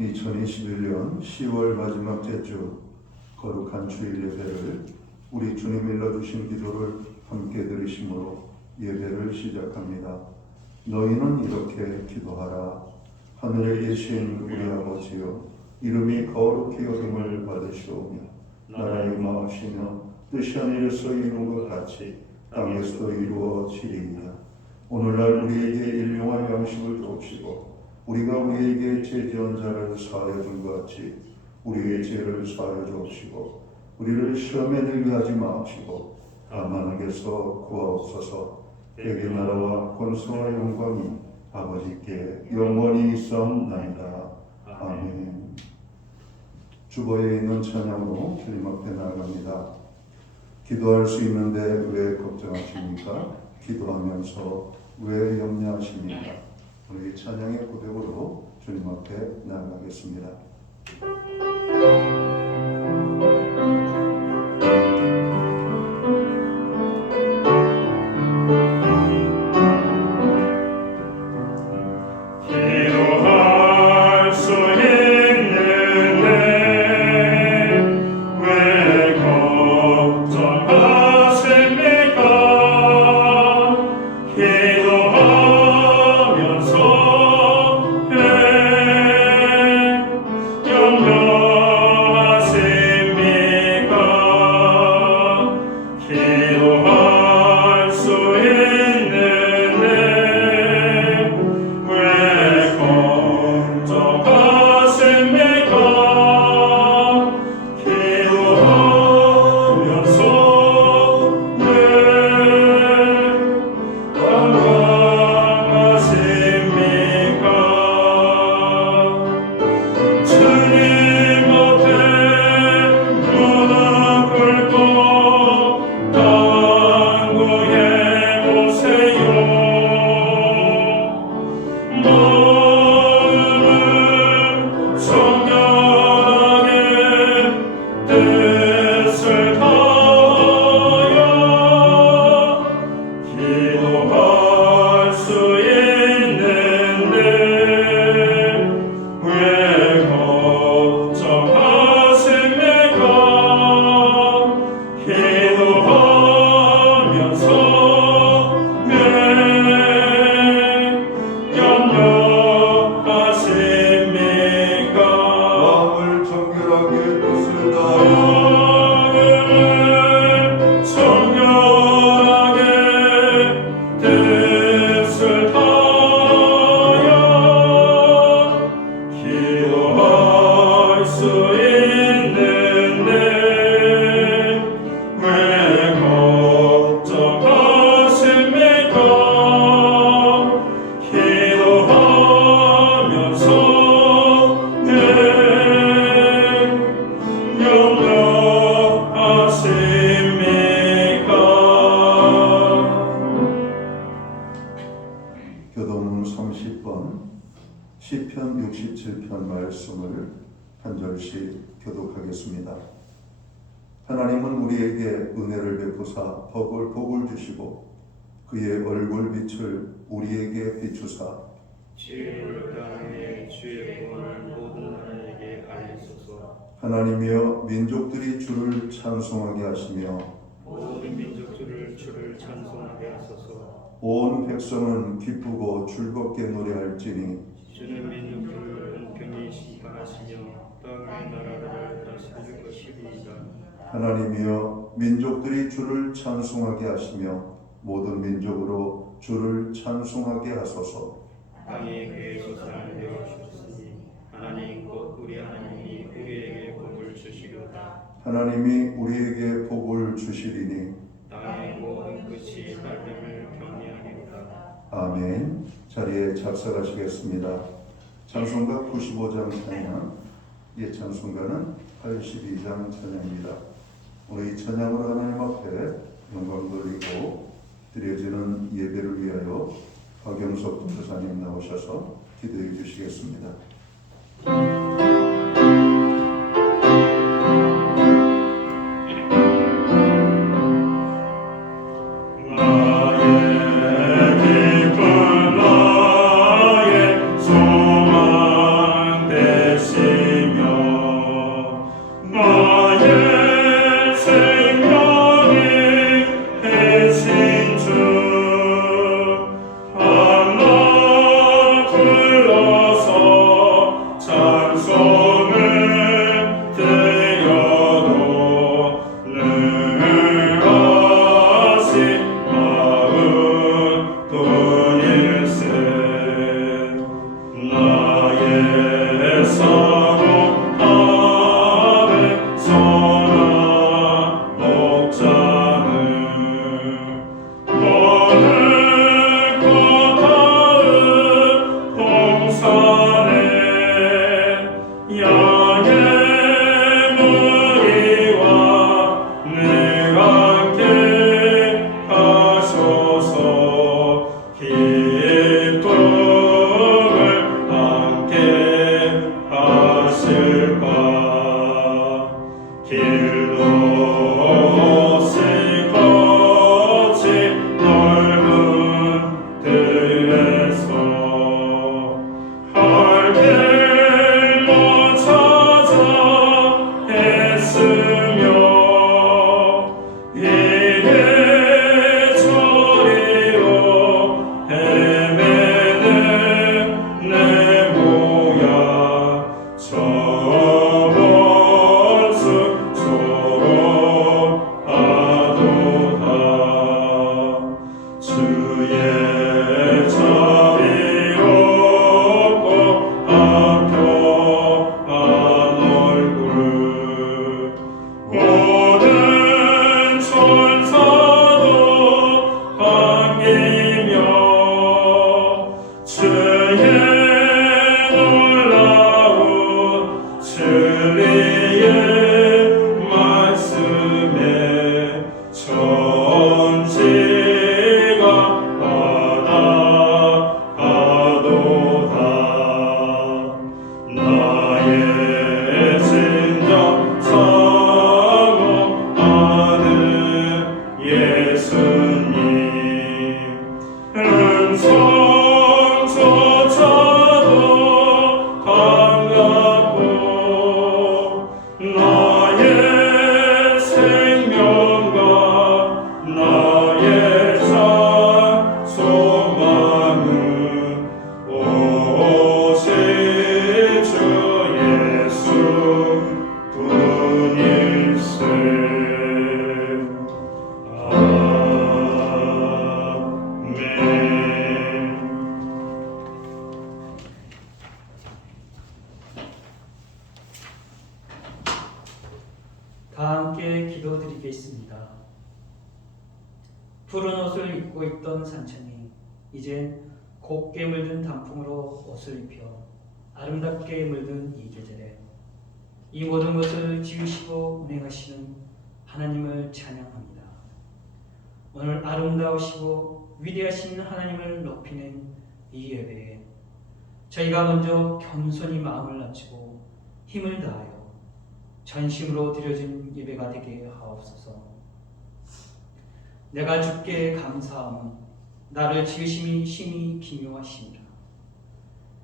2021년 10월 마지막 주 거룩한 주일 예배를 우리 주님 일러주신 기도를 함께 드리심으로 예배를 시작합니다. 너희는 이렇게 기도하라. 하늘에 계신 우리 아버지여, 이름이 거룩히 여김을 받으시오며 나라의 마옵시며 뜻이 하늘에서 이룬 것 같이 땅에서도 이루어지리이다. 오늘날 우리에게 일용할 양식을 주옵시고 우리가 우리에게 죄지은 자를 사하여 준 것 같이 우리의 죄를 사하여 주옵시고 우리를 시험에 들게 하지 마옵시고 다만 악에서 구하옵소서. 대개 나라와 권세와 영광이 아버지께 영원히 있사옵나이다. 아멘. 주보에 있는 찬양으로 주님 앞에 나아갑니다. 기도할 수 있는데 왜 걱정하십니까? 기도하면서 왜 염려하십니까? 우리 찬양의 고백으로 주님 앞에 나아가겠습니다. 교도문 30번 시편 67편 말씀을 한 절씩 교독하겠습니다. 하나님은 우리에게 은혜를 베푸사 복을 주시고 그의 얼굴 빛을 우리에게 비추사 주의 땅에 주의 구원을 모든 나라에게 알리소서. 하나님이여 민족들이 주를 찬송하게 하시며 모든 민족들을 주를 찬송하게 하소서. 온 백성은 기쁘고 즐겁게 노래할지니 주는 민족들을 은평히 심판하시며 땅의 나라를 다스릴 것이리이다. 하나님이여 민족들이 주를 찬송하게 하시며 모든 민족으로 주를 찬송하게 하소서. 땅이 그의 소산을 배워주셨으니 하나님 곧 우리 하나님이 우리에게 복을 주시리로다. 하나님이 우리에게 복을 주시리니 땅의 모든 끝이 하나님을 경외하리로다. 아멘. 자리에 작사하시겠습니다. 찬송가 95장 찬양, 예 찬송가는 82장 찬양입니다. 오늘 이 찬양으로 하나님 앞에 영광 돌리고 드려지는 예배를 위하여 박영석 전도사님 나오셔서 기도해 주시겠습니다. 나의 깊은 나의 소망 되시 기도드리겠습니다. 푸른 옷을 입고 있던 산천이 이젠 곱게 물든 단풍으로 옷을 입혀 아름답게 물든 이 계절에 이 모든 것을 지으시고 운행하시는 하나님을 찬양합니다. 오늘 아름다우시고 위대하신 하나님을 높이는 이 예배에 저희가 먼저 겸손히 마음을 낮추고 힘을 다하여 전심으로 드려진 예배가 되게 하옵소서. 내가 주께 감사함은 나를 지으심이 심히 기묘하시니라.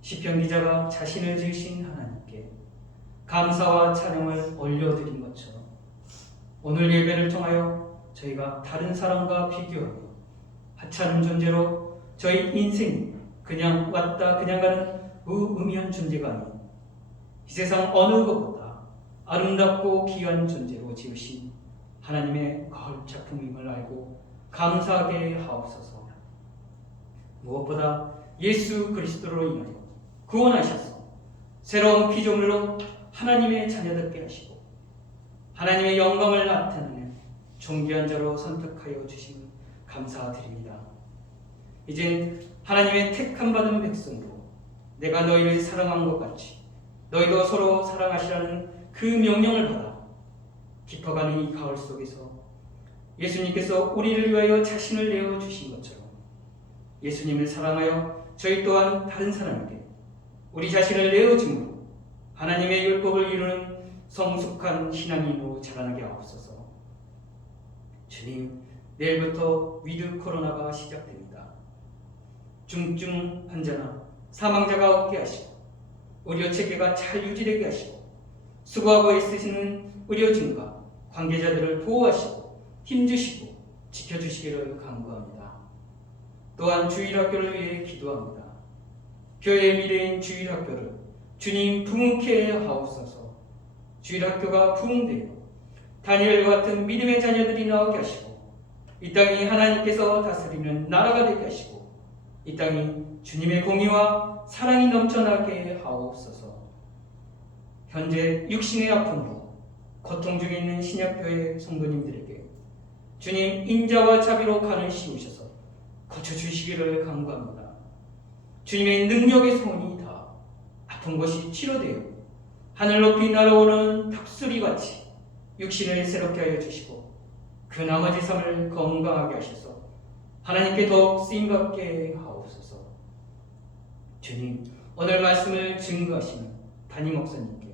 시편 기자가 자신을 지으신 하나님께 감사와 찬양을 올려드린 것처럼 오늘 예배를 통하여 저희가 다른 사람과 비교하고 하찮은 존재로 저희 인생이 그냥 왔다 그냥 가는 무의미한 존재가 아닌 이 세상 어느 것보다 아름답고 귀한 존재로 지으신 하나님의 거룩 작품임을 알고 감사하게 하옵소서. 무엇보다 예수 그리스도로 인하여 구원하셔서 새로운 피조물로 하나님의 자녀답게 하시고 하나님의 영광을 나타내는 존귀한 자로 선택하여 주심 감사드립니다. 이젠 하나님의 택함 받은 백성으로 내가 너희를 사랑한 것 같이 너희도 서로 사랑하시라는 그 명령을 받아 깊어가는 이 가을 속에서 예수님께서 우리를 위하여 자신을 내어주신 것처럼 예수님을 사랑하여 저희 또한 다른 사람에게 우리 자신을 내어줌으로 하나님의 율법을 이루는 성숙한 신앙인으로 자라나게 하옵소서. 주님, 내일부터 위드 코로나가 시작됩니다. 중증 환자나 사망자가 없게 하시고 의료 체계가 잘 유지되게 하시고 수고하고 애쓰시는 의료진과 관계자들을 보호하시고 힘주시고 지켜주시기를 간구합니다. 또한 주일학교를 위해 기도합니다. 교회의 미래인 주일학교를 주님 부흥케 하옵소서. 주일학교가 부흥되어 다니엘과 같은 믿음의 자녀들이 나오게 하시고 이 땅이 하나님께서 다스리는 나라가 되게 하시고 이 땅이 주님의 공의와 사랑이 넘쳐나게 하옵소서. 현재 육신의 아픔으로 고통 중에 있는 신약교회 성도님들에게 주님 인자와 자비로 간을 씌우셔서 고쳐주시기를 간구합니다. 주님의 능력의 소원이 다 아픈 것이 치료되어 하늘 높이 날아오는 닭소리같이 육신을 새롭게 하여 주시고 그 나머지 삶을 건강하게 하셔서 하나님께 더욱 쓰임받게 하옵소서. 주님, 오늘 말씀을 증거하시는 담임 목사님께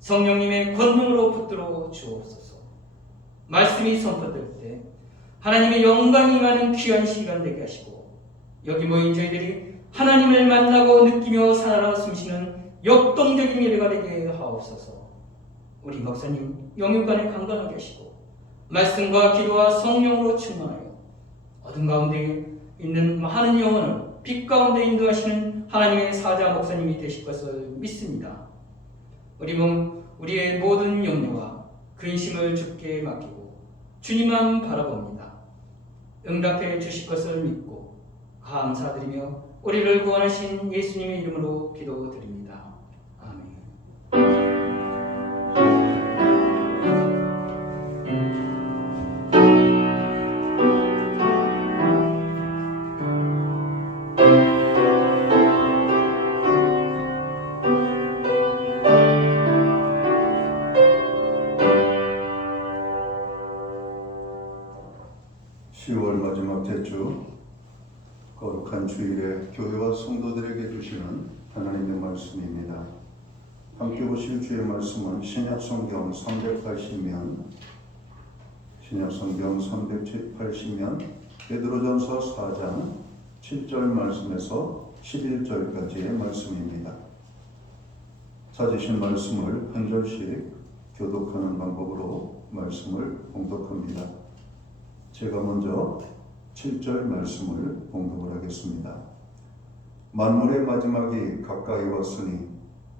성령님의 권능으로 붙들어 주옵소서. 말씀이 선포될 때 하나님의 영광이 임하는 귀한 시간 되게 하시고 여기 모인 저희들이 하나님을 만나고 느끼며 살아 숨쉬는 역동적인 예배가 되게 하옵소서. 우리 목사님 영육간에 강건하게 하시고 말씀과 기도와 성령으로 충만하여 어둠 가운데 있는 많은 영혼을 빛 가운데 인도하시는 하나님의 사자 목사님이 되실 것을 믿습니다. 우리의 모든 염려와 근심을 주께 맡기고 주님만 바라봅니다. 응답해 주실 것을 믿고 감사드리며 우리를 구원하신 예수님의 이름으로 기도드립니다. 아멘. 10월 마지막 제주 거룩한 주일에 교회와 성도들에게 주시는 하나님의 말씀입니다. 함께 보실 주의 말씀은 신약성경 380면 베드로전서 4장 7절 말씀에서 11절까지의 말씀입니다. 찾으신 말씀을 한 절씩 교독하는 방법으로 말씀을 봉독합니다. 제가 먼저 7절 말씀을 봉독을 하겠습니다. 만물의 마지막이 가까이 왔으니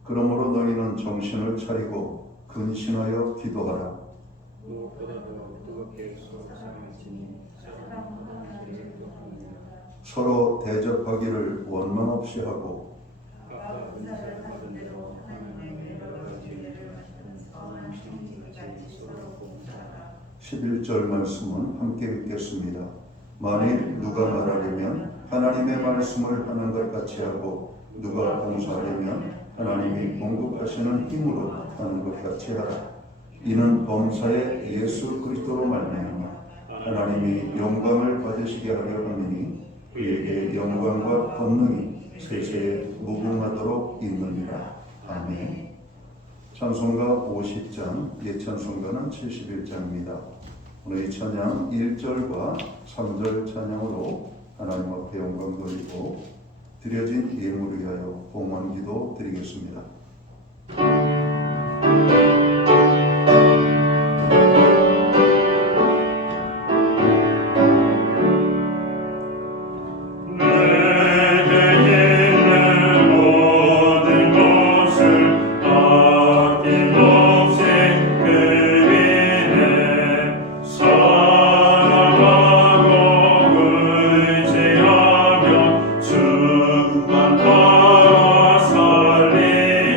그러므로 너희는 정신을 차리고 근신하여 기도하라. 무엇보다도 뜨겁게 사랑하시니 서로 대접하기를 원망 없이 하고 각각 은사를 받은 대로 하나님의 여러 지혜를 맡은 선한 신기까지 서로 봉사하라. 11절 말씀은 함께 읽겠습니다. 만일 누가 말하려면 하나님의 말씀을 하는 것 같이 하고 누가 봉사하려면 하나님이 공급하시는 힘으로 하는 것 같이 하라. 이는 범사에 예수 그리스도로 말미암아 하나님이 영광을 받으시게 하려 함이니 그에게 영광과 권능이 세세에 무궁하도록 있느니라. 아멘. 찬송가 50장, 예찬송가는 71장입니다. 오늘 이 찬양 1절과 3절 찬양으로 하나님 앞에 영광 돌리고 드려진 예물을 위하여 봉헌 기도 드리겠습니다. 주만 바라 살리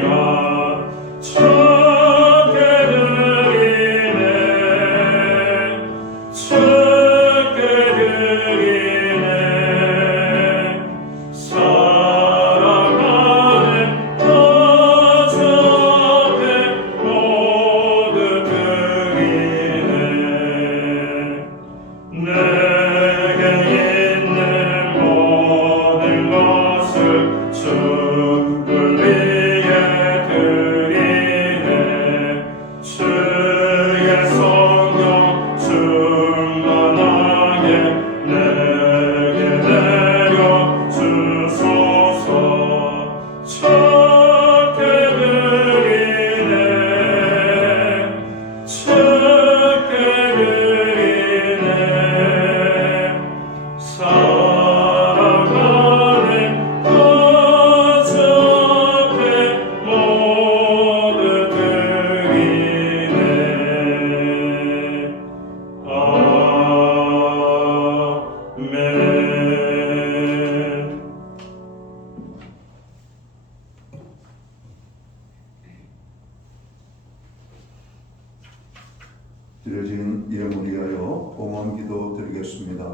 드려진 예물 위하여 봉헌 기도 드리겠습니다.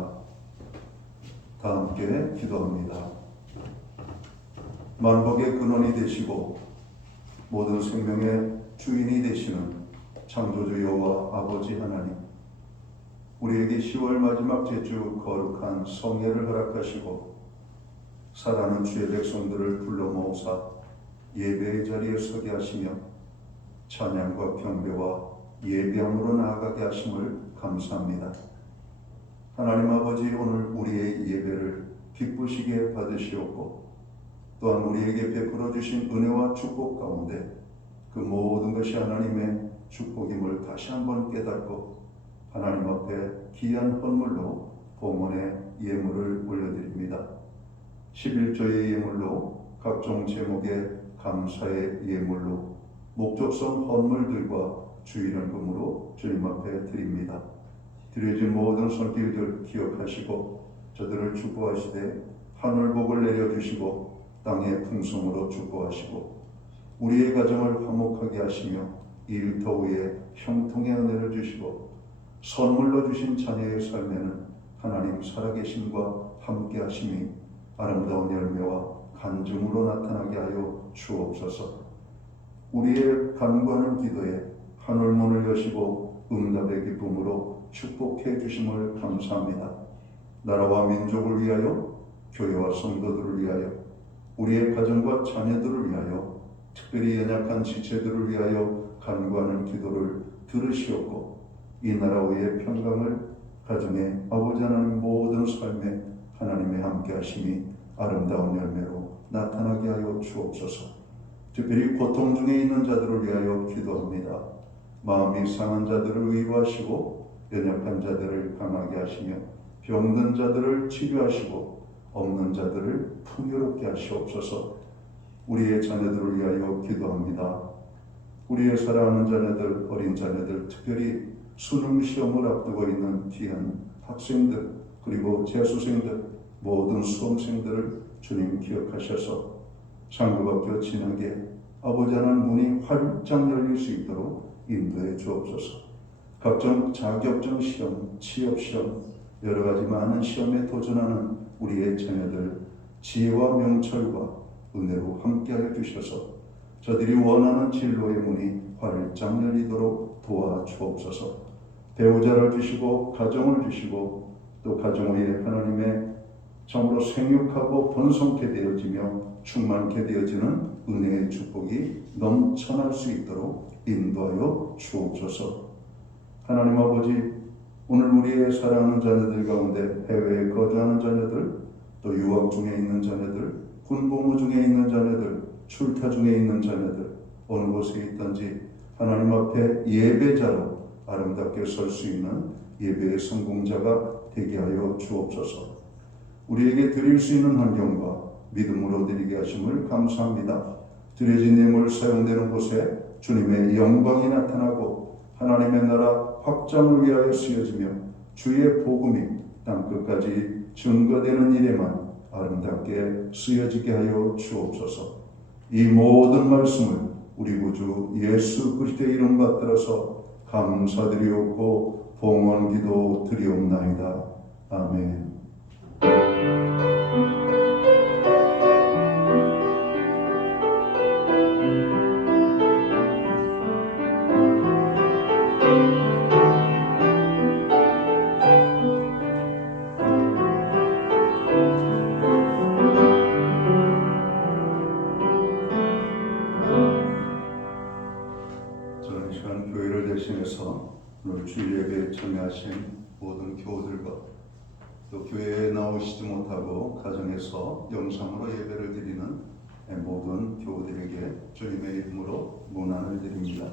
다 함께 기도합니다. 만복의 근원이 되시고 모든 생명의 주인이 되시는 창조주 여호와 아버지 하나님, 우리에게 10월 마지막 제주 거룩한 성례를 허락하시고 사랑하는 주의 백성들을 불러 모으사 예배의 자리에 서게 하시며 찬양과 경배와 예배함으로 나아가게 하심을 감사합니다. 하나님 아버지, 오늘 우리의 예배를 기쁘시게 받으시옵고 또한 우리에게 베풀어 주신 은혜와 축복 가운데 그 모든 것이 하나님의 축복임을 다시 한번 깨닫고 하나님 앞에 귀한 헌물로 봉헌의 예물을 올려드립니다. 11조의 예물로, 각종 제목의 감사의 예물로, 목적성 헌물들과 주일헌금으로 주님 앞에 드립니다. 드려진 모든 손길들 기억하시고 저들을 축복하시되 하늘 복을 내려주시고 땅의 풍성으로 축복하시고 우리의 가정을 화목하게 하시며 일터위에 형통의 은혜를 주시고 선물로 주신 자녀의 삶에는 하나님 살아계심과 함께 하심이 아름다운 열매와 간증으로 나타나게 하여 주옵소서. 우리의 간구하는 기도에 하늘문을 여시고 응답의 기쁨으로 축복해 주심을 감사합니다. 나라와 민족을 위하여, 교회와 성도들을 위하여, 우리의 가정과 자녀들을 위하여, 특별히 연약한 지체들을 위하여 간구하는 기도를 들으시옵고 이 나라 위의 평강을 가정에 아버지 하나님 모든 삶에 하나님의 함께 하심이 아름다운 열매로 나타나게 하여 주옵소서. 특별히 고통 중에 있는 자들을 위하여 기도합니다. 마음이 상한 자들을 위로하시고 연약한 자들을 강하게 하시며 병든 자들을 치료하시고 없는 자들을 풍요롭게 하시옵소서. 우리의 자녀들을 위하여 기도합니다. 우리의 사랑하는 자녀들, 어린 자녀들, 특별히 수능 시험을 앞두고 있는 귀한 학생들, 그리고 재수생들, 모든 수험생들을 주님 기억하셔서 상급학교 진학에 아버지 하나님 문이 활짝 열릴 수 있도록 인도해 주옵소서. 각종 자격증 시험, 취업 시험, 여러 가지 많은 시험에 도전하는 우리의 자녀들 지혜와 명철과 은혜로 함께하여 주셔서 저들이 원하는 진로의 문이 활짝 열리도록 도와주옵소서. 배우자를 주시고 가정을 주시고 또 가정 위에 하나님의 참으로 생육하고 번성케 되어지며 충만케 되어지는 은혜의 축복이 넘쳐날 수 있도록 인도하여 주옵소서. 하나님 아버지, 오늘 우리의 사랑하는 자녀들 가운데 해외에 거주하는 자녀들, 또 유학 중에 있는 자녀들, 군복무 중에 있는 자녀들, 출타 중에 있는 자녀들, 어느 곳에 있든지 하나님 앞에 예배자로 아름답게 설 수 있는 예배의 성공자가 되게 하여 주옵소서. 우리에게 드릴 수 있는 환경과 믿음으로 드리게 하심을 감사합니다. 드려진 예물 사용되는 곳에 주님의 영광이 나타나고 하나님의 나라 확장을 위하여 쓰여지며 주의 복음이 땅끝까지 증거되는 일에만 아름답게 쓰여지게 하여 주옵소서. 이 모든 말씀을 우리 구주 예수 그리스도의 이름 받들어서 감사드리옵고 봉헌 기도 드리옵나이다. 아멘. 저는 이 시간 교회를 대신해서 오늘 주일 예배에 참여하신 모든 교우들과 또 교회에 나오시지 못하고 가정에서 영상으로 예배를 드리는 모든 교우들에게 주님의 이름으로 문안을 드립니다.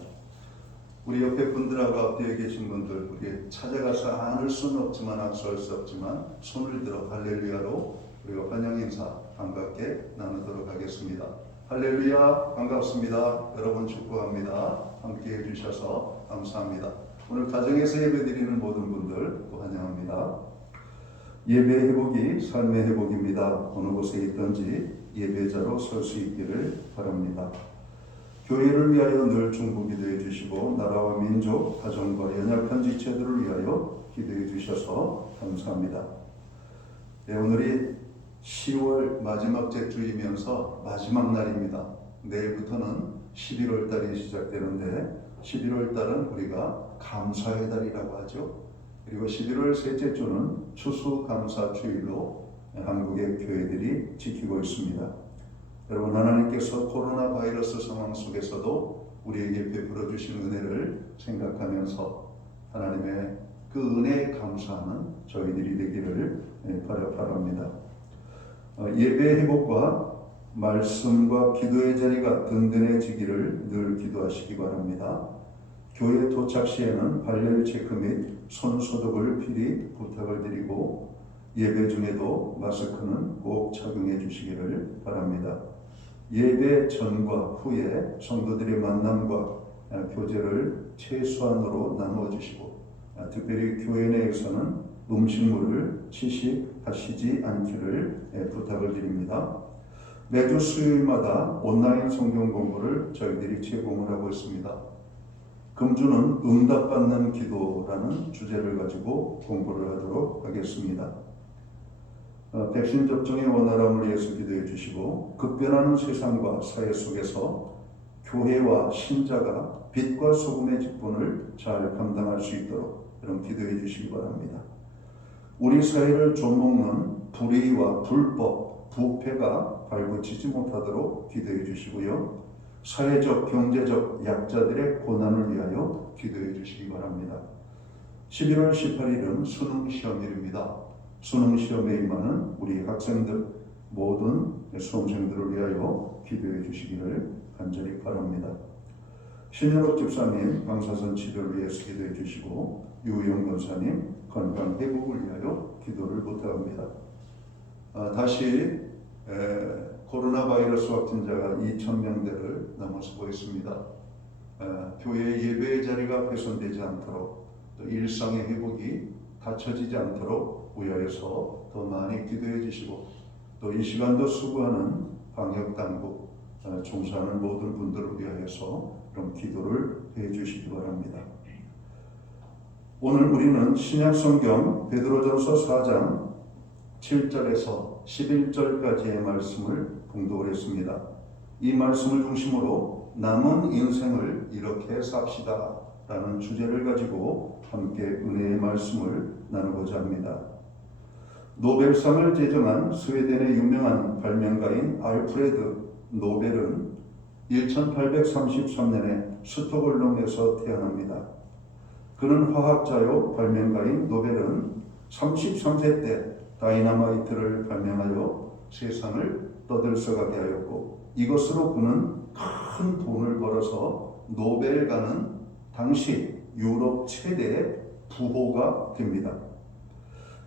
우리 옆에 분들하고 앞뒤에 계신 분들, 우리 찾아가서 안을 수는 없지만 악수할 수 없지만 손을 들어 할렐루야로 우리가 환영 인사 반갑게 나누도록 하겠습니다. 할렐루야, 반갑습니다. 여러분 축복합니다. 함께 해주셔서 감사합니다. 오늘 가정에서 예배드리는 모든 분들 또 환영합니다. 예배 회복이 삶의 회복입니다. 어느 곳에 있든지 예배자로 설 수 있기를 바랍니다. 교회를 위하여 늘 중보 기도해 주시고 나라와 민족, 가정과 연약한 지체들을 위하여 기도해 주셔서 감사합니다. 네, 오늘이 10월 마지막 주이면서 마지막 날입니다. 내일부터는 11월 달이 시작되는데 11월 달은 우리가 감사의 달이라고 하죠. 그리고 11월 셋째 주는 추수감사주일로 한국의 교회들이 지키고 있습니다. 여러분, 하나님께서 코로나 바이러스 상황 속에서도 우리에게 베풀어 주신 은혜를 생각하면서 하나님의 그 은혜에 감사하는 저희들이 되기를 바랍니다. 예배 회복과 말씀과 기도의 자리가 든든해지기를 늘 기도하시기 바랍니다. 교회 도착 시에는 발열 체크 및 손 소독을 필히 부탁을 드리고 예배 중에도 마스크는 꼭 착용해 주시기를 바랍니다. 예배 전과 후에 성도들의 만남과 교제를 최소한으로 나누어 주시고 특별히 교회 내에서는 음식물을 취식하시지 않기를 부탁을 드립니다. 매주 수요일마다 온라인 성경 공부를 저희들이 제공을 하고 있습니다. 금주는 응답받는 기도라는 주제를 가지고 공부를 하도록 하겠습니다. 백신 접종의 원활함을 위해서 기도해 주시고 급변하는 세상과 사회 속에서 교회와 신자가 빛과 소금의 직분을 잘 감당할 수 있도록 그런 기도해 주시기 바랍니다. 우리 사회를 좀먹는 불의와 불법, 부패가 발붙이지 못하도록 기도해 주시고요. 사회적, 경제적 약자들의 고난을 위하여 기도해 주시기 바랍니다. 11월 18일은 수능시험일입니다. 수능시험에 임하는 우리 학생들, 모든 수험생들을 위하여 기도해 주시기를 간절히 바랍니다. 신현옥 집사님 방사선 치료를 위해서 기도해 주시고 유영 권사님 건강 회복을 위하여 기도를 부탁합니다. 다시 코로나 바이러스 확진자가 2,000명대를 넘어서고 있습니다. 교회 예배의 자리가 훼손되지 않도록 또 일상의 회복이 갖춰지지 않도록 위하여서 더 많이 기도해 주시고 또 이 시간도 수고하는 방역당국 종사하는 모든 분들을 위하여서 그런 기도를 해 주시기 바랍니다. 오늘 우리는 신약성경 베드로전서 4장 7절에서 11절까지의 말씀을 봉독을 했습니다. 이 말씀을 중심으로 남은 인생을 이렇게 삽시다 라는 주제를 가지고 함께 은혜의 말씀을 나누고자 합니다. 노벨상을 제정한 스웨덴의 유명한 발명가인 알프레드 노벨은 1833년에 스톡홀름에서 태어납니다. 그는 화학자요 발명가인 노벨은 33세 때 다이너마이트를 발명하여 세상을 떠들썩하게 하였고 이것으로 그는 큰 돈을 벌어서 노벨가는 당시 유럽 최대의 부호가 됩니다.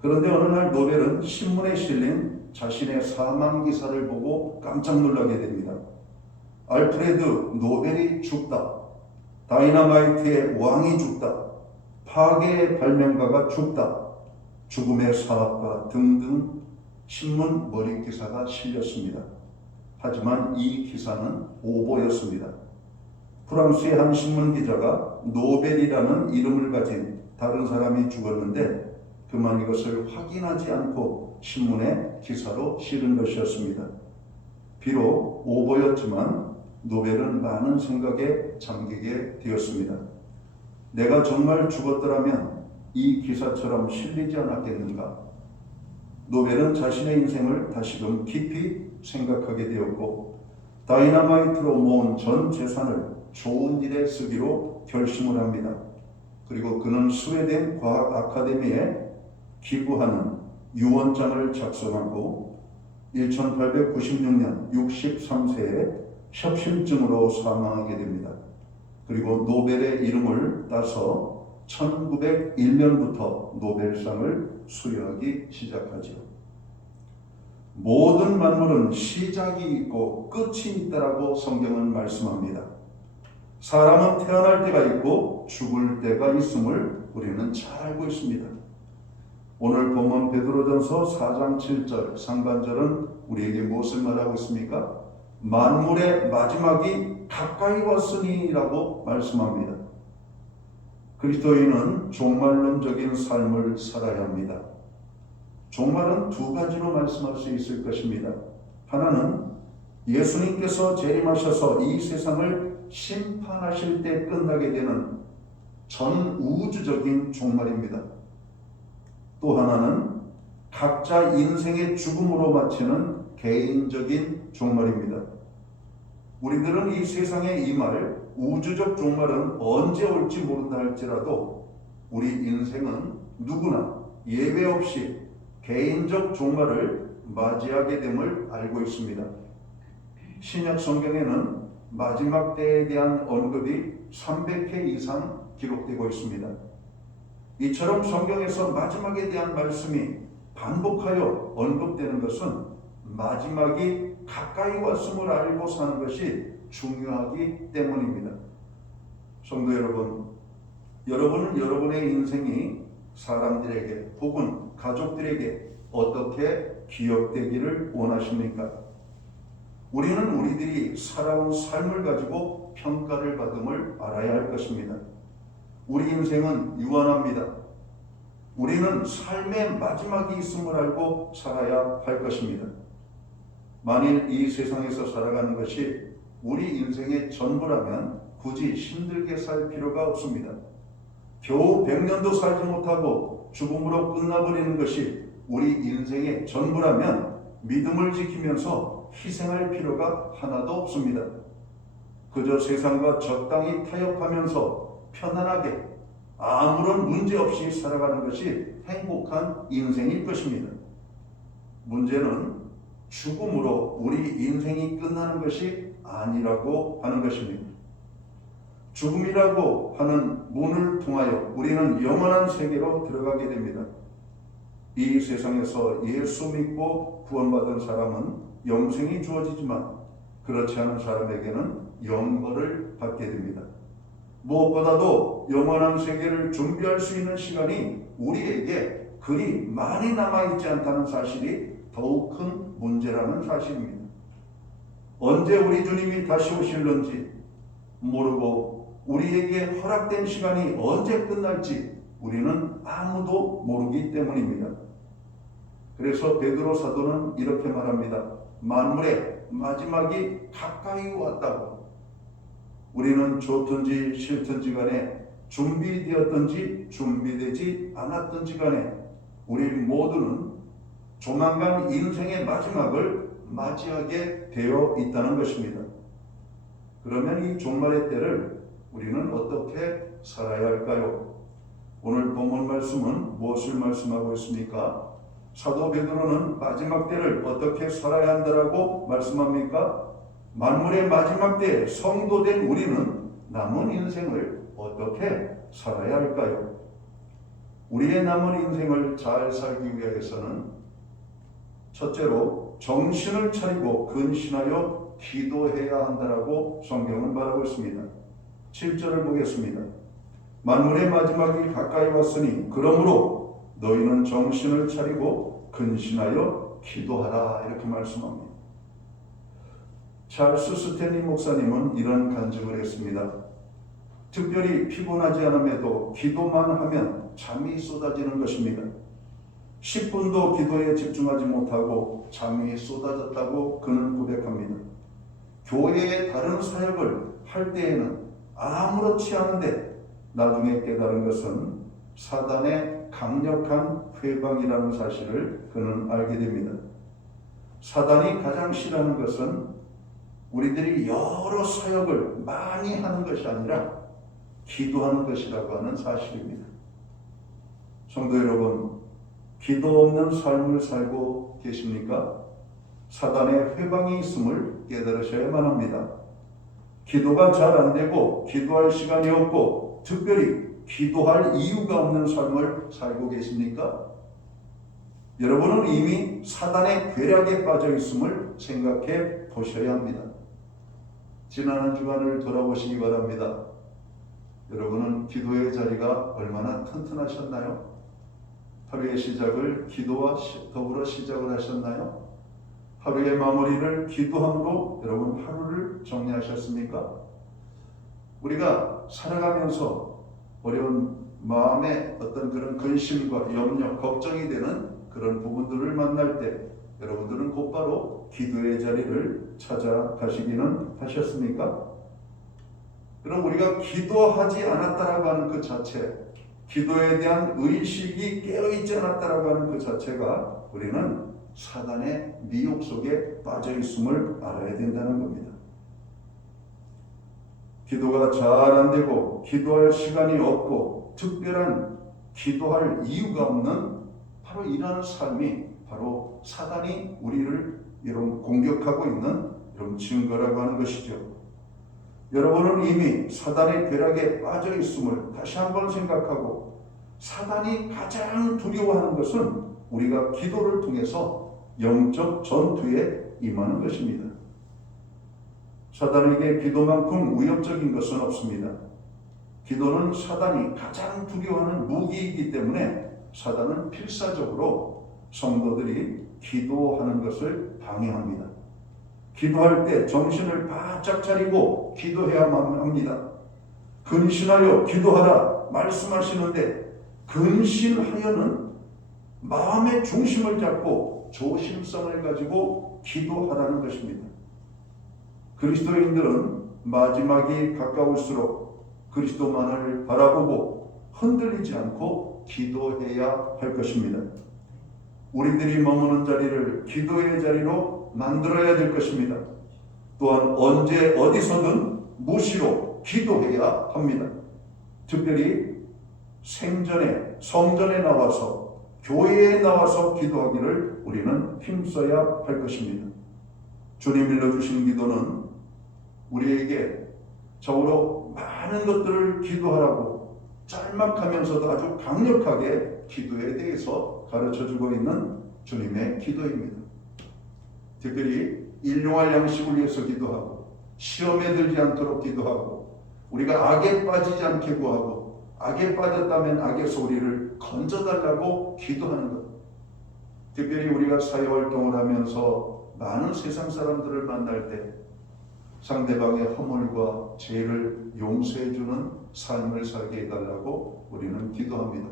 그런데 어느 날 노벨은 신문에 실린 자신의 사망 기사를 보고 깜짝 놀라게 됩니다. 알프레드 노벨이 죽다. 다이너마이트의 왕이 죽다. 파괴의 발명가가 죽다. 죽음의 사학과 등등 신문 머리 기사가 실렸습니다. 하지만 이 기사는 오보였습니다. 프랑스의 한 신문 기자가 노벨이라는 이름을 가진 다른 사람이 죽었는데 그만 이것을 확인하지 않고 신문에 기사로 실은 것이었습니다. 비록 오보였지만 노벨은 많은 생각에 잠기게 되었습니다. 내가 정말 죽었더라면 이 기사처럼 실리지 않았겠는가? 노벨은 자신의 인생을 다시금 깊이 생각하게 되었고 다이너마이트로 모은 전 재산을 좋은 일에 쓰기로 결심을 합니다. 그리고 그는 스웨덴 과학 아카데미에 기부하는 유언장을 작성하고 1896년 63세에 협심증으로 사망하게 됩니다. 그리고 노벨의 이름을 따서 1901년부터 노벨상을 수여하기 시작하죠. 모든 만물은 시작이 있고 끝이 있다라고 성경은 말씀합니다. 사람은 태어날 때가 있고 죽을 때가 있음을 우리는 잘 알고 있습니다. 오늘 본문 베드로전서 4장 7절 상반절은 우리에게 무엇을 말하고 있습니까? 만물의 마지막이 가까이 왔으니라고 말씀합니다. 그리스도인은 종말론적인 삶을 살아야 합니다. 종말은 두 가지로 말씀할 수 있을 것입니다. 하나는 예수님께서 재림하셔서 이 세상을 심판하실 때 끝나게 되는 전 우주적인 종말입니다. 또 하나는 각자 인생의 죽음으로 마치는 개인적인 종말입니다. 우리들은 이 세상에 임할 우주적 종말은 언제 올지 모른다 할지라도 우리 인생은 누구나 예외 없이 개인적 종말을 맞이하게 됨을 알고 있습니다. 신약 성경에는 마지막 때에 대한 언급이 300회 이상 기록되고 있습니다. 이처럼 성경에서 마지막에 대한 말씀이 반복하여 언급되는 것은 마지막이 가까이 왔음을 알고 사는 것이 중요하기 때문입니다. 성도 여러분, 여러분은 여러분의 인생이 사람들에게 혹은 가족들에게 어떻게 기억되기를 원하십니까? 우리는 우리들이 살아온 삶을 가지고 평가를 받음을 알아야 할 것입니다. 우리 인생은 유한합니다. 우리는 삶의 마지막이 있음을 알고 살아야 할 것입니다. 만일 이 세상에서 살아가는 것이 우리 인생의 전부라면 굳이 힘들게 살 필요가 없습니다. 겨우 100년도 살지 못하고 죽음으로 끝나버리는 것이 우리 인생의 전부라면 믿음을 지키면서 희생할 필요가 하나도 없습니다. 그저 세상과 적당히 타협하면서 편안하게 아무런 문제 없이 살아가는 것이 행복한 인생일 것입니다. 문제는 죽음으로 우리 인생이 끝나는 것이 아니라고 하는 것입니다. 죽음이라고 하는 문을 통하여 우리는 영원한 세계로 들어가게 됩니다. 이 세상에서 예수 믿고 구원받은 사람은 영생이 주어지지만 그렇지 않은 사람에게는 영벌을 받게 됩니다. 무엇보다도 영원한 세계를 준비할 수 있는 시간이 우리에게 그리 많이 남아있지 않다는 사실이 더욱 큰 문제라는 사실입니다. 언제 우리 주님이 다시 오실는지 모르고 우리에게 허락된 시간이 언제 끝날지 우리는 아무도 모르기 때문입니다. 그래서 베드로 사도는 이렇게 말합니다. 만물의 마지막이 가까이 왔다고. 우리는 좋든지 싫든지 간에 준비되었든지 준비되지 않았든지 간에 우리 모두는 조만간 인생의 마지막을 맞이하게 되어 있다는 것입니다. 그러면 이 종말의 때를 우리는 어떻게 살아야 할까요? 오늘 본문 말씀은 무엇을 말씀하고 있습니까? 사도 베드로는 마지막 때를 어떻게 살아야 한다라고 말씀합니까? 만물의 마지막 때에 성도된 우리는 남은 인생을 어떻게 살아야 할까요? 우리의 남은 인생을 잘 살기 위해서는 첫째로 정신을 차리고 근신하여 기도해야 한다라고 성경은 말하고 있습니다. 7절을 보겠습니다. 만물의 마지막이 가까이 왔으니 그러므로 너희는 정신을 차리고 근신하여 기도하라 이렇게 말씀합니다. 찰스 스탠리 목사님은 이런 간증을 했습니다. 특별히 피곤하지 않음에도 기도만 하면 잠이 쏟아지는 것입니다. 10분도 기도에 집중하지 못하고 잠이 쏟아졌다고 그는 고백합니다. 교회의 다른 사역을 할 때에는 아무렇지 않은데 나중에 깨달은 것은 사단의 강력한 회방이라는 사실을 그는 알게 됩니다. 사단이 가장 싫어하는 것은 우리들이 여러 사역을 많이 하는 것이 아니라 기도하는 것이라고 하는 사실입니다. 성도 여러분, 기도 없는 삶을 살고 계십니까? 사단의 회방이 있음을 깨달으셔야만 합니다. 기도가 잘 안 되고 기도할 시간이 없고 특별히 기도할 이유가 없는 삶을 살고 계십니까? 여러분은 이미 사단의 괴략에 빠져 있음을 생각해 보셔야 합니다. 지난 한 주간을 돌아보시기 바랍니다. 여러분은 기도의 자리가 얼마나 튼튼하셨나요? 하루의 시작을 기도와 더불어 시작을 하셨나요? 하루의 마무리를 기도함으로 여러분 하루를 정리하셨습니까? 우리가 살아가면서 어려운 마음의 어떤 그런 근심과 염려, 걱정이 되는 그런 부분들을 만날 때 여러분들은 곧바로 기도의 자리를 찾아가시기는 하셨습니까? 그럼 우리가 기도하지 않았다라고 하는 그 자체, 기도에 대한 의식이 깨어있지 않았다라고 하는 그 자체가 우리는 사단의 미혹 속에 빠져 있음을 알아야 된다는 겁니다. 기도가 잘 안 되고 기도할 시간이 없고 특별한 기도할 이유가 없는 바로 이런 삶이 바로 사단이 우리를 이런 공격하고 있는 이런 증거라고 하는 것이죠. 여러분은 이미 사단의 벼락에 빠져 있음을 다시 한번 생각하고 사단이 가장 두려워하는 것은 우리가 기도를 통해서 영적 전투에 임하는 것입니다. 사단에게 기도만큼 위협적인 것은 없습니다. 기도는 사단이 가장 두려워하는 무기이기 때문에 사단은 필사적으로 성도들이 기도하는 것을 방해합니다. 기도할 때 정신을 바짝 차리고 기도해야만 합니다. 근신하여 기도하라 말씀하시는데 근신하여는 마음의 중심을 잡고 조심성을 가지고 기도하라는 것입니다. 그리스도인들은 마지막이 가까울수록 그리스도만을 바라보고 흔들리지 않고 기도해야 할 것입니다. 우리들이 머무는 자리를 기도의 자리로 만들어야 될 것입니다. 또한 언제 어디서든 무시로 기도해야 합니다. 특별히 생전에 성전에 나와서 교회에 나와서 기도하기를 우리는 힘써야 할 것입니다. 주님 일러주신 기도는 우리에게 적어도 많은 것들을 기도하라고 짤막하면서도 아주 강력하게 기도에 대해서 가르쳐주고 있는 주님의 기도입니다. 특별히 일용할 양식을 위해서 기도하고 시험에 들지 않도록 기도하고 우리가 악에 빠지지 않게 구하고 악에 빠졌다면 악에서 우리를 건져달라고 기도하는 것. 특별히 우리가 사회활동을 하면서 많은 세상 사람들을 만날 때 상대방의 허물과 죄를 용서해주는 삶을 살게 해달라고 우리는 기도합니다.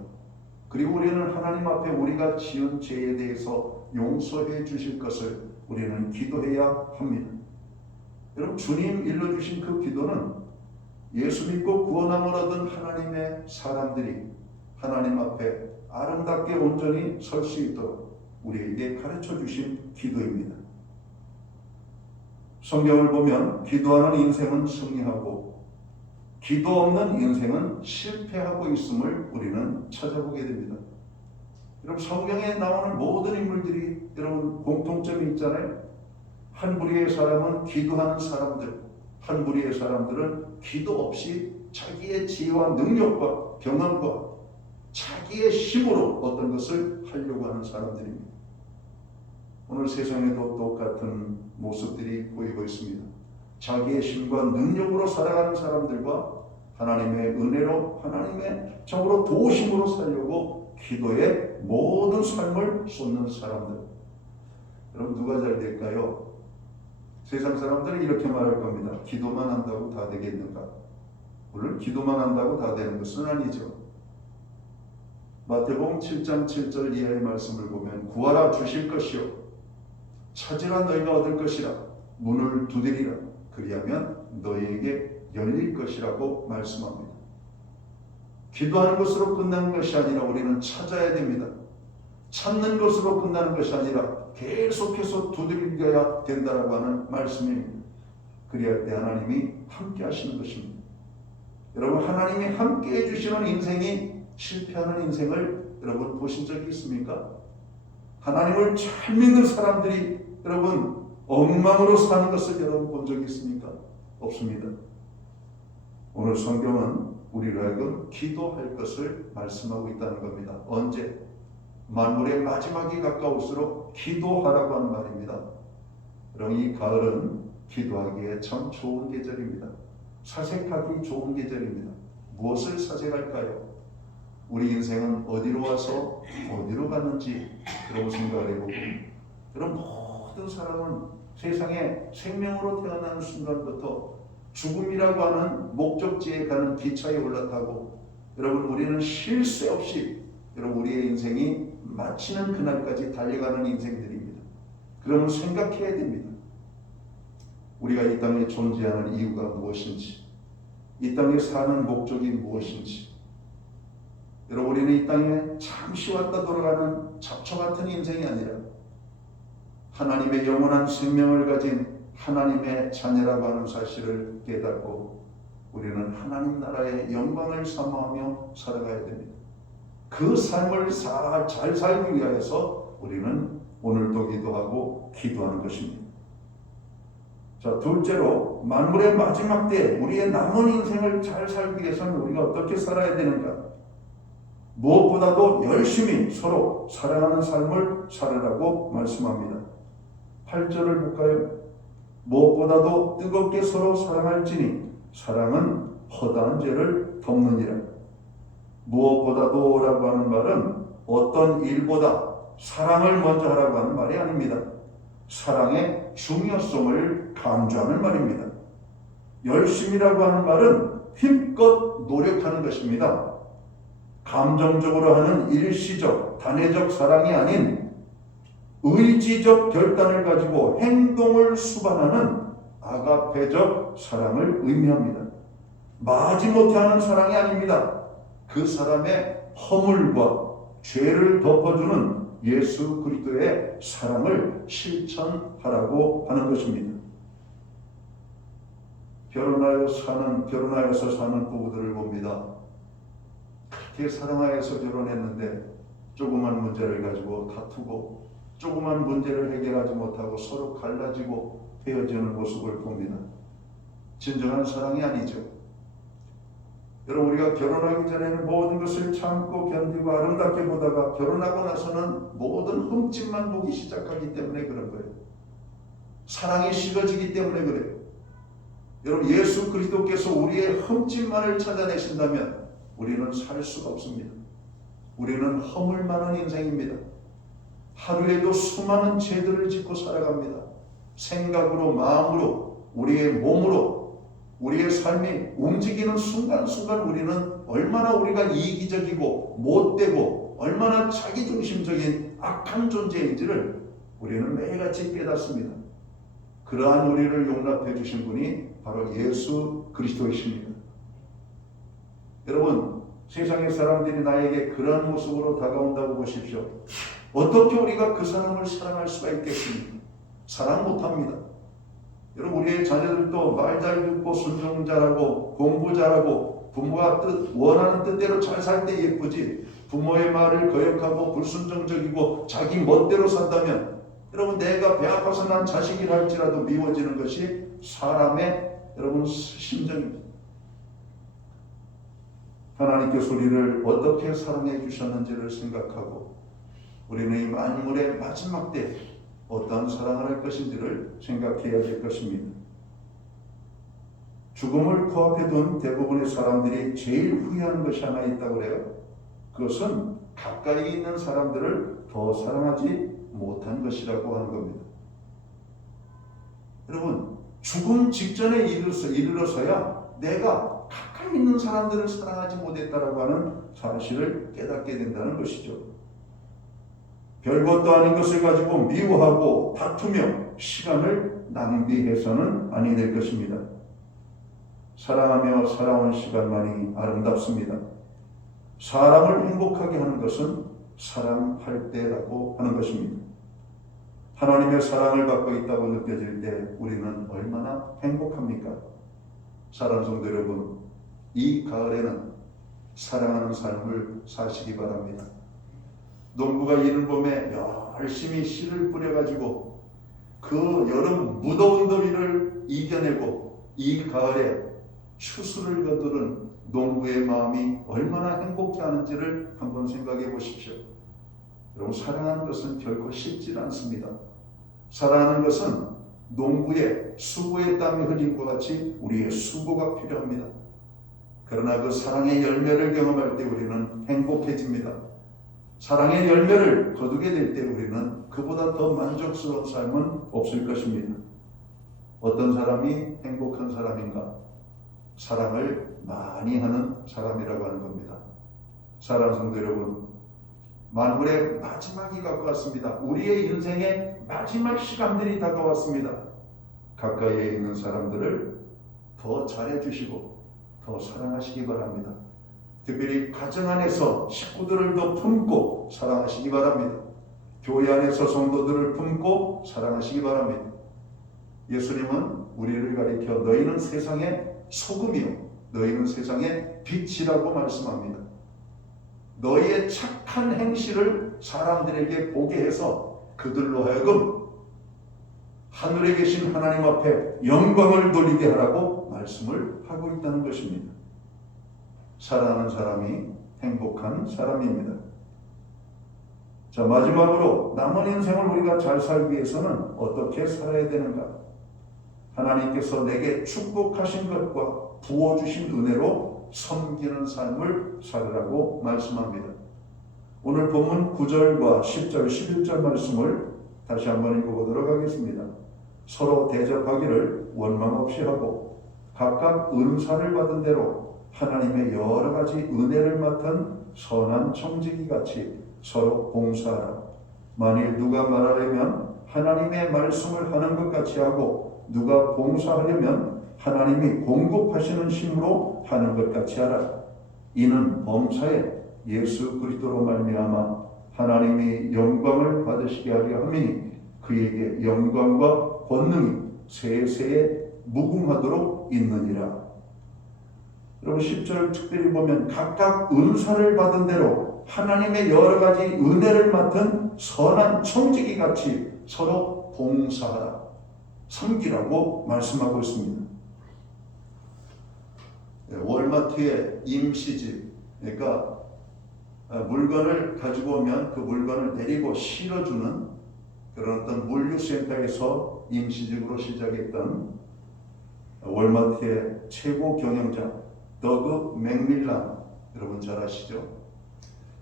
그리고 우리는 하나님 앞에 우리가 지은 죄에 대해서 용서해 주실 것을 우리는 기도해야 합니다. 여러분 주님 일러주신 그 기도는 예수 믿고 구원함을 얻은 하나님의 사람들이 하나님 앞에 아름답게 온전히 설 수 있도록 우리에게 가르쳐 주신 기도입니다. 성경을 보면 기도하는 인생은 승리하고 기도 없는 인생은 실패하고 있음을 우리는 찾아보게 됩니다. 여러분 성경에 나오는 모든 인물들이 여러분 공통점이 있잖아요. 한 부류의 사람은 기도하는 사람들, 한 부류의 사람들은 기도 없이 자기의 지혜와 능력과 경험과 자기의 힘으로 어떤 것을 하려고 하는 사람들입니다. 오늘 세상에도 똑같은 모습들이 보이고 있습니다. 자기의 힘과 능력으로 살아가는 사람들과 하나님의 은혜로 하나님의 정으로 도우심으로 살려고 기도에 모든 삶을 쏟는 사람들. 여러분 누가 잘 될까요? 세상 사람들은 이렇게 말할 겁니다. 기도만 한다고 다 되겠는가? 물론 기도만 한다고 다 되는 것은 아니죠. 마태복음 7장 7절 이하의 말씀을 보면 구하라 주실 것이요 찾으라 너희가 얻을 것이라 문을 두드리라 그리하면 너희에게 열릴 것이라고 말씀합니다. 기도하는 것으로 끝나는 것이 아니라 우리는 찾아야 됩니다. 찾는 것으로 끝나는 것이 아니라 계속해서 두드려야 된다라고 하는 말씀입니다. 그리할 때 하나님이 함께 하시는 것입니다. 여러분 하나님이 함께 해주시는 인생이 실패하는 인생을 여러분 보신 적이 있습니까? 하나님을 잘 믿는 사람들이 여러분 엉망으로 사는 것을 여러분 본 적이 있습니까? 없습니다. 오늘 성경은 우리로 하여금 기도할 것을 말씀하고 있다는 겁니다. 언제? 만물의 마지막이 가까울수록 기도하라고 하는 말입니다. 여러분 이 가을은 기도하기에 참 좋은 계절입니다. 사색하기 좋은 계절입니다. 무엇을 사색할까요? 우리 인생은 어디로 와서 어디로 갔는지 여러분 생각을 해보고 여러분 모든 사람은 세상에 생명으로 태어나는 순간부터 죽음이라고 하는 목적지에 가는 기차에 올라타고 여러분 우리는 쉴 새 없이 여러분 우리의 인생이 마치는 그날까지 달려가는 인생들입니다. 그러면 생각해야 됩니다. 우리가 이 땅에 존재하는 이유가 무엇인지, 이 땅에 사는 목적이 무엇인지. 여러분 우리는 이 땅에 잠시 왔다 돌아가는 잡초 같은 인생이 아니라 하나님의 영원한 생명을 가진 하나님의 자녀라고 하는 사실을 깨닫고 우리는 하나님 나라의 영광을 사모하며 살아가야 됩니다. 그 삶을 잘 살기 위하여서 우리는 오늘도 기도하고 기도하는 것입니다. 자, 둘째로 만물의 마지막 때 우리의 남은 인생을 잘 살기 위해서는 우리가 어떻게 살아야 되는가? 무엇보다도 열심히 서로 사랑하는 삶을 살으라고 말씀합니다. 8절을 볼까요? 무엇보다도 뜨겁게 서로 사랑할지니 사랑은 허다한 죄를 덮느니라. 무엇보다도 라고 하는 말은 어떤 일보다 사랑을 먼저 하라고 하는 말이 아닙니다. 사랑의 중요성을 강조하는 말입니다. 열심이라고 하는 말은 힘껏 노력하는 것입니다. 감정적으로 하는 일시적, 단회적 사랑이 아닌 의지적 결단을 가지고 행동을 수반하는 아가페적 사랑을 의미합니다. 마지못해 하는 사랑이 아닙니다. 그 사람의 허물과 죄를 덮어주는 예수 그리스도의 사랑을 실천하라고 하는 것입니다. 결혼하여서 사는 부부들을 봅니다. 그렇게 사랑하여서 결혼했는데 조그만 문제를 가지고 다투고 조그만 문제를 해결하지 못하고 서로 갈라지고 헤어지는 모습을 봅니다. 진정한 사랑이 아니죠. 여러분 우리가 결혼하기 전에는 모든 것을 참고 견디고 아름답게 보다가 결혼하고 나서는 모든 흠집만 보기 시작하기 때문에 그런 거예요. 사랑이 식어지기 때문에 그래요. 여러분 예수 그리스도께서 우리의 흠집만을 찾아내신다면 우리는 살 수가 없습니다. 우리는 허물 많은 인생입니다. 하루에도 수많은 죄들을 짓고 살아갑니다. 생각으로 마음으로 우리의 몸으로 우리의 삶이 움직이는 순간순간 우리는 얼마나 우리가 이기적이고 못되고 얼마나 자기중심적인 악한 존재인지를 우리는 매일같이 깨닫습니다. 그러한 우리를 용납해 주신 분이 바로 예수 그리스도이십니다. 여러분 세상의 사람들이 나에게 그런 모습으로 다가온다고 보십시오. 어떻게 우리가 그 사람을 사랑할 수가 있겠습니까? 사랑 못합니다. 여러분 우리의 자녀들도 말 잘 듣고 순종 잘하고 공부 잘하고 부모가 원하는 뜻대로 잘 살 때 예쁘지 부모의 말을 거역하고 불순종적이고 자기 멋대로 산다면 여러분 내가 배 아파서 난 자식이라 할지라도 미워지는 것이 사람의 여러분 심정입니다. 하나님께서 우리를 어떻게 사랑해 주셨는지를 생각하고 우리는 이 만물의 마지막 때 어떠한 사랑을 할 것인지를 생각해야 될 것입니다. 죽음을 코앞에 둔 대부분의 사람들이 제일 후회하는 것이 하나 있다고 그래요. 그것은 가까이 있는 사람들을 더 사랑하지 못한 것이라고 하는 겁니다. 여러분 죽음 직전에 이르러서야 내가 가까이 있는 사람들을 사랑하지 못했다라고 하는 사실을 깨닫게 된다는 것이죠. 별것도 아닌 것을 가지고 미워하고 다투며 시간을 낭비해서는 아니 될 것입니다. 사랑하며 살아온 시간만이 아름답습니다. 사람을 행복하게 하는 것은 사랑할 때라고 하는 것입니다. 하나님의 사랑을 받고 있다고 느껴질 때 우리는 얼마나 행복합니까? 사랑하는 성도 여러분, 이 가을에는 사랑하는 삶을 사시기 바랍니다. 농부가 이른 봄에 열심히 씨를 뿌려가지고 그 여름 무더운 더위를 이겨내고 이 가을에 추수를 거두는 농부의 마음이 얼마나 행복해하는지를 한번 생각해 보십시오. 여러분 사랑하는 것은 결코 쉽지 않습니다. 사랑하는 것은 농부의 수고의 땀이 흘림과 같이 우리의 수고가 필요합니다. 그러나 그 사랑의 열매를 경험할 때 우리는 행복해집니다. 사랑의 열매를 거두게 될 때 우리는 그보다 더 만족스러운 삶은 없을 것입니다. 어떤 사람이 행복한 사람인가? 사랑을 많이 하는 사람이라고 하는 겁니다. 사랑하는 성도 여러분, 만물의 마지막이 가까웠습니다. 우리의 인생의 마지막 시간들이 다가왔습니다. 가까이에 있는 사람들을 더 잘해주시고 더 사랑하시기 바랍니다. 특별히 가정 안에서 식구들을 더 품고 사랑하시기 바랍니다. 교회 안에서 성도들을 품고 사랑하시기 바랍니다. 예수님은 우리를 가리켜 너희는 세상의 소금이요 너희는 세상의 빛이라고 말씀합니다. 너희의 착한 행실을 사람들에게 보게 해서 그들로 하여금 하늘에 계신 하나님 앞에 영광을 돌리게 하라고 말씀을 하고 있다는 것입니다. 사랑하는 사람이 행복한 사람입니다. 자, 마지막으로 남은 인생을 우리가 잘 살기 위해서는 어떻게 살아야 되는가? 하나님께서 내게 축복하신 것과 부어주신 은혜로 섬기는 삶을 살으라고 말씀합니다. 오늘 본문 9절과 10절, 11절 말씀을 다시 한번 읽어보도록 하겠습니다. 서로 대접하기를 원망 없이 하고 각각 은사를 받은 대로 하나님의 여러 가지 은혜를 맡은 선한 청지기 같이 서로 봉사하라. 만일 누가 말하려면 하나님의 말씀을 하는 것 같이 하고 누가 봉사하려면 하나님이 공급하시는 힘으로 하는 것 같이 하라. 이는 범사에 예수 그리스도로 말미암아 하나님이 영광을 받으시게 하려 함이니 그에게 영광과 권능이 세세에 무궁하도록 있느니라. 여러분 10절 특별히 보면 각각 은사를 받은 대로 하나님의 여러 가지 은혜를 맡은 선한 청지기 같이 서로 봉사하라. 섬기라고 말씀하고 있습니다. 월마트의 임시집, 그러니까 물건을 가지고 오면 그 물건을 내리고 실어주는 그런 어떤 물류센터에서 임시집으로 시작했던 월마트의 최고 경영자 더그 맥밀란, 여러분 잘 아시죠?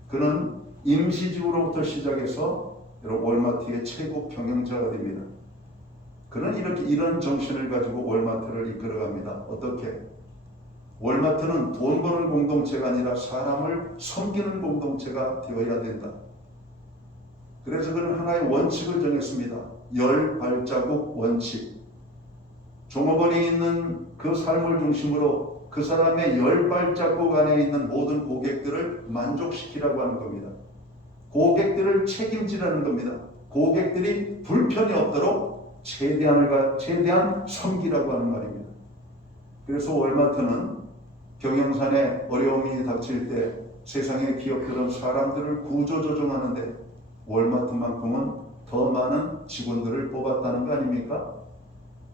그는 임시집으로부터 시작해서 여러분 월마트의 최고 경영자가 됩니다. 그는 이런 정신을 가지고 월마트를 이끌어갑니다. 어떻게? 월마트는 돈 버는 공동체가 아니라 사람을 섬기는 공동체가 되어야 된다. 그래서 그는 하나의 원칙을 정했습니다. 10발자국 원칙. 종업원이 있는 그 삶을 중심으로 그 사람의 10발자국 안에 있는 모든 고객들을 만족시키라고 하는 겁니다. 고객들을 책임지라는 겁니다. 고객들이 불편이 없도록 최대한 섬기라고 하는 말입니다. 그래서 월마트는 경영산에 어려움이 닥칠 때 세상의 기업들은 사람들을 구조조정하는데 월마트만큼은 더 많은 직원들을 뽑았다는 거 아닙니까?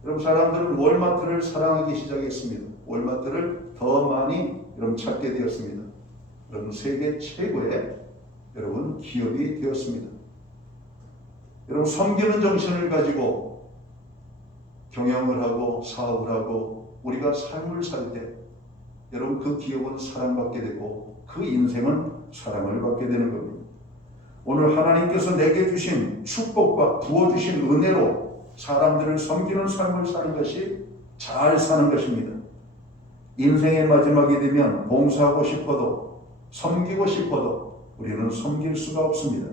여러분 사람들은 월마트를 사랑하기 시작했습니다. 월마트를 더 많이 여러분 찾게 되었습니다. 여러분 세계 최고의 여러분 기업이 되었습니다. 여러분 섬기는 정신을 가지고 경영을 하고 사업을 하고 우리가 삶을 살 때 여러분 그 기업은 사랑받게 되고 그 인생은 사랑을 받게 되는 겁니다. 오늘 하나님께서 내게 주신 축복과 부어주신 은혜로 사람들을 섬기는 삶을 사는 것이 잘 사는 것입니다. 인생의 마지막이 되면 봉사하고 싶어도 섬기고 싶어도 우리는 섬길 수가 없습니다.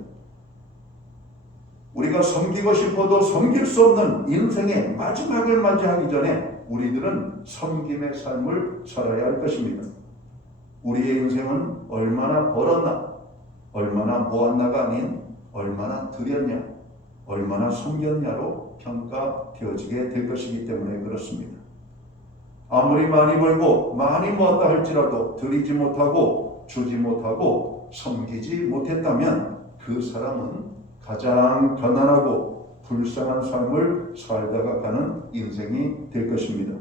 우리가 섬기고 싶어도 섬길 수 없는 인생의 마지막을 맞이하기 전에 우리들은 섬김의 삶을 살아야 할 것입니다. 우리의 인생은 얼마나 벌었나, 얼마나 모았나가 아닌 얼마나 드렸냐, 얼마나 섬겼냐로 평가되어지게 될 것이기 때문에 그렇습니다. 아무리 많이 벌고 많이 모았다 할지라도 드리지 못하고 주지 못하고 섬기지 못했다면 그 사람은 가장 가난하고 불쌍한 삶을 살다가 가는 인생이 될 것입니다.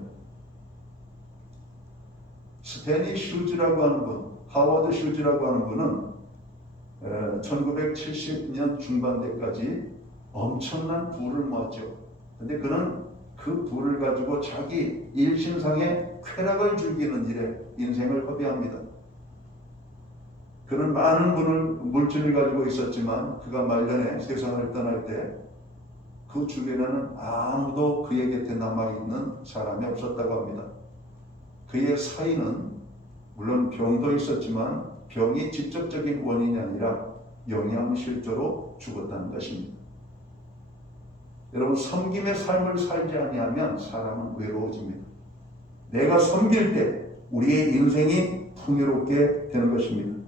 스테니 슈즈라고 하는 분, 하워드 슈즈라고 하는 분은 1970년 중반대까지 엄청난 부를 모았죠. 근데 그는 그 부를 가지고 자기 일신상의 쾌락을 즐기는 일에 인생을 허비합니다. 그는 많은 물질을 가지고 있었지만 그가 말년에 세상을 떠날 때 그 주변에는 아무도 그의 곁에 남아있는 사람이 없었다고 합니다. 그의 사인은 물론 병도 있었지만 병이 직접적인 원인이 아니라 영양실조로 죽었다는 것입니다. 여러분, 섬김의 삶을 살지 아니하면 사람은 외로워집니다. 내가 섬길 때 우리의 인생이 풍요롭게 되는 것입니다.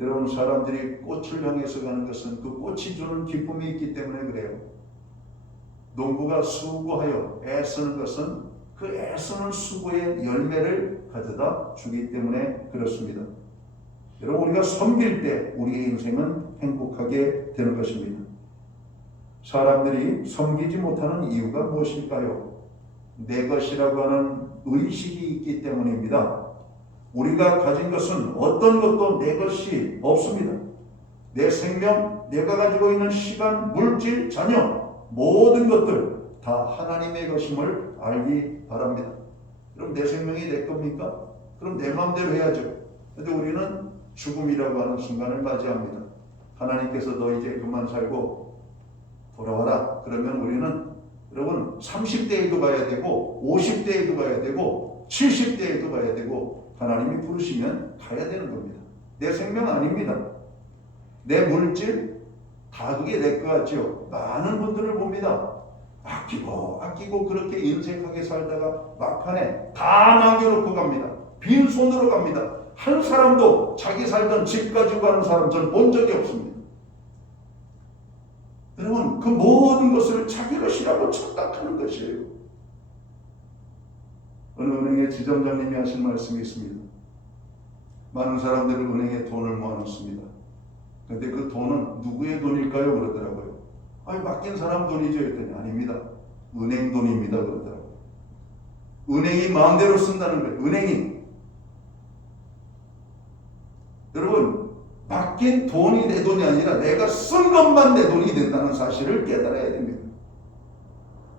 여러분, 사람들이 꽃을 향해서 가는 것은 그 꽃이 주는 기쁨이 있기 때문에 그래요. 농부가 수고하여 애쓰는 것은 그 애쓰는 수고의 열매를 가져다 주기 때문에 그렇습니다. 여러분, 우리가 섬길 때 우리의 인생은 행복하게 되는 것입니다. 사람들이 섬기지 못하는 이유가 무엇일까요? 내 것이라고 하는 의식이 있기 때문입니다. 우리가 가진 것은 어떤 것도 내 것이 없습니다. 내 생명, 내가 가지고 있는 시간, 물질, 자녀, 모든 것들 다 하나님의 것임을 알기 바랍니다. 그럼 내 생명이 내 겁니까? 그럼 내 마음대로 해야죠. 그런데 우리는 죽음이라고 하는 순간을 맞이합니다. 하나님께서 너 이제 그만 살고 돌아와라. 그러면 우리는 여러분 30대에도 가야 되고 50대에도 가야 되고 70대에도 가야 되고 하나님이 부르시면 가야 되는 겁니다. 내 생명 아닙니다. 내 물질 다 그게 내 것 같죠. 많은 분들을 봅니다. 아끼고 그렇게 인색하게 살다가 막판에 다 남겨놓고 갑니다. 빈손으로 갑니다. 한 사람도 자기 살던 집 가지고 가는 사람 저는 본 적이 없습니다. 여러분, 그 모든 것을 자기 것이라고 착각하는 것이에요. 어느 은행의 지점장님이 하신 말씀이 있습니다. 많은 사람들은 은행에 돈을 모아놓습니다. 그런데 그 돈은 누구의 돈일까요? 그러더라고요. 아니, 맡긴 사람 돈이죠. 했더니 아닙니다. 은행 돈입니다. 그러더라고요. 은행이 마음대로 쓴다는 거예요. 은행이. 여러분, 맡긴 돈이 내 돈이 아니라 내가 쓴 것만 내 돈이 된다는 사실을 깨달아야 됩니다.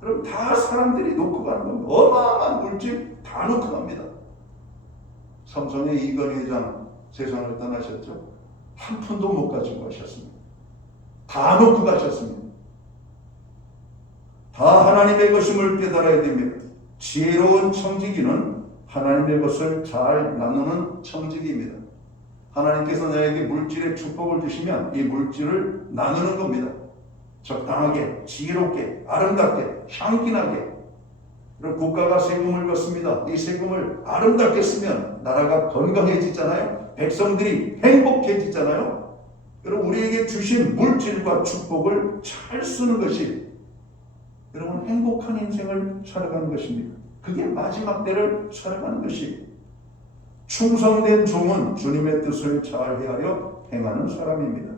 그럼 다 사람들이 놓고 가는 겁니다. 어마어마한 물질 다 놓고 갑니다. 삼성의 이건 회장 세상을 떠나셨죠. 한 푼도 못 가지고 가셨습니다. 다 놓고 가셨습니다. 다 하나님의 것임을 깨달아야 됩니다. 지혜로운 청지기는 하나님의 것을 잘 나누는 청지기입니다. 하나님께서 나에게 물질의 축복을 주시면 이 물질을 나누는 겁니다. 적당하게, 지혜롭게, 아름답게, 향기나게. 그럼 국가가 세금을 걷습니다. 이 세금을 아름답게 쓰면 나라가 건강해지잖아요. 백성들이 행복해지잖아요. 여러분, 우리에게 주신 물질과 축복을 잘 쓰는 것이 여러분 행복한 인생을 살아가는 것입니다. 그게 마지막 때를 살아가는 것이 충성된 종은 주님의 뜻을 잘 헤아려 행하는 사람입니다.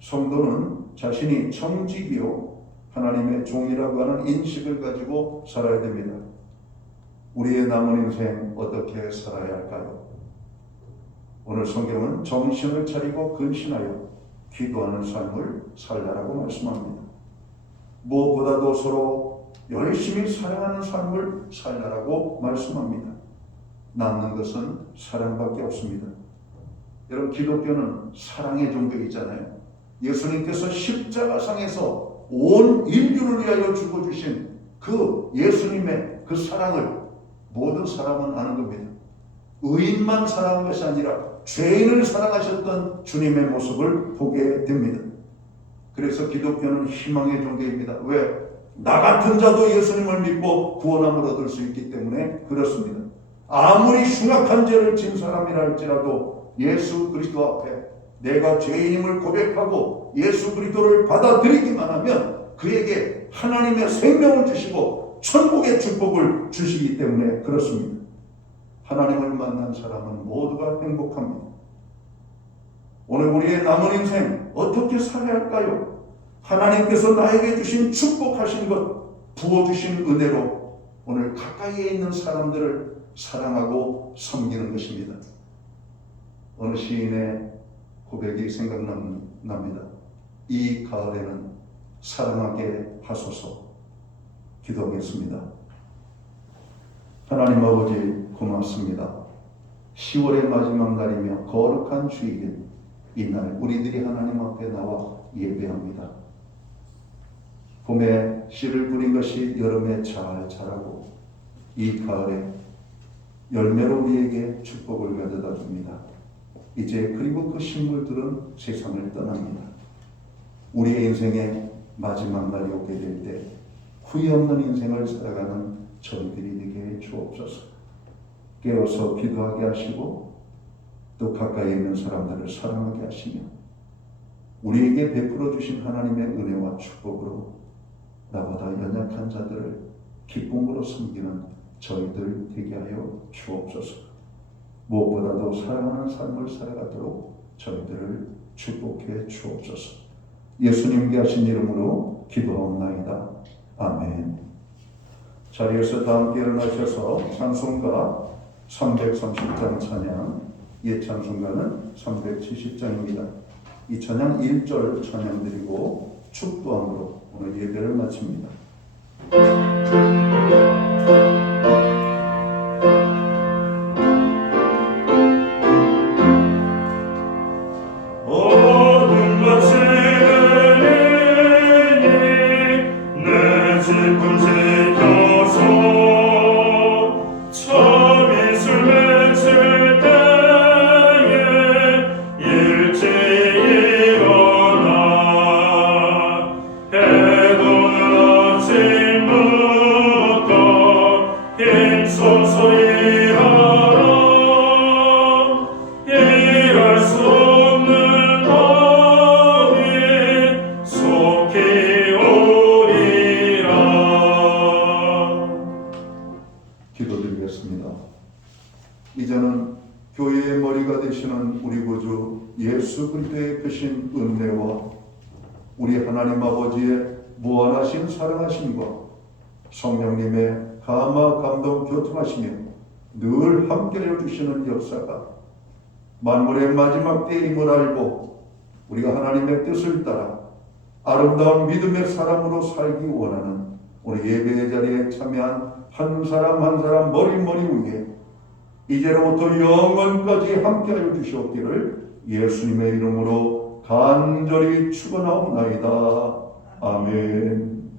성도는 자신이 청지기요 하나님의 종이라고 하는 인식을 가지고 살아야 됩니다. 우리의 남은 인생 어떻게 살아야 할까요? 오늘 성경은 정신을 차리고 근신하여 기도하는 삶을 살라라고 말씀합니다. 무엇보다도 서로 열심히 사랑하는 삶을 살라라고 말씀합니다. 남는 것은 사랑밖에 없습니다. 여러분, 기독교는 사랑의 종교이잖아요. 예수님께서 십자가상에서 온 인류를 위하여 죽어주신 그 예수님의 그 사랑을 모든 사람은 아는 겁니다. 의인만 사랑한 것이 아니라 죄인을 사랑하셨던 주님의 모습을 보게 됩니다. 그래서 기독교는 희망의 종교입니다. 왜? 나 같은 자도 예수님을 믿고 구원함을 얻을 수 있기 때문에 그렇습니다. 아무리 흉악한 죄를 진 사람이라 할지라도 예수 그리스도 앞에 내가 죄인임을 고백하고 예수 그리스도를 받아들이기만 하면 그에게 하나님의 생명을 주시고 천국의 축복을 주시기 때문에 그렇습니다. 하나님을 만난 사람은 모두가 행복합니다. 오늘 우리의 남은 인생 어떻게 살아야 할까요? 하나님께서 나에게 주신 축복하신 것, 부어주신 은혜로 오늘 가까이에 있는 사람들을 사랑하고 섬기는 것입니다. 어느 시인의 고백이 생각납니다. 이 가을에는 사랑하게 하소서. 기도하겠습니다. 하나님 아버지 고맙습니다. 10월의 마지막 날이며 거룩한 주일인 이날 우리들이 하나님 앞에 나와 예배합니다. 봄에 씨를 뿌린 것이 여름에 잘 자라고 이 가을에 열매로 우리에게 축복을 가져다 줍니다. 이제 그리고 그 식물들은 세상을 떠납니다. 우리의 인생의 마지막 날이 오게 될 때 후회 없는 인생을 살아가는 저희들이 되게 주옵소서. 깨어서 기도하게 하시고 또 가까이 있는 사람들을 사랑하게 하시며 우리에게 베풀어 주신 하나님의 은혜와 축복으로 나보다 연약한 자들을 기쁨으로 섬기는 저희들 되게 하여 주옵소서. 무엇보다도 사랑하는 삶을 살아가도록 저희들을 축복해 주옵소서. 예수님께 하신 이름으로 기도하옵나이다. 아멘. 자리에서 다 함께 일어나셔서 찬송가 330장 찬양, 옛 찬송가는 370장입니다. 이 찬양 1절 찬양 드리고 축도함으로 오늘 예배를 마칩니다. 기도드리겠습니다. 이제는 교회의 머리가 되시는 우리 구주 예수 그리스도의 크신 은혜와 우리 하나님 아버지의 무한하신 사랑하심과 성령님의 감화 감동 교통하시며 늘 함께하여 주시는 역사가 만물의 마지막 때임을 알고 우리가 하나님의 뜻을 따라 아름다운 믿음의 사람으로 살기 원하는 오늘 예배의 자리에 참여한 한 사람 한 사람 머리 위에 이제로부터 영원까지 함께하여 주시옵기를 예수님의 이름으로 간절히 축원하옵나이다. 아멘.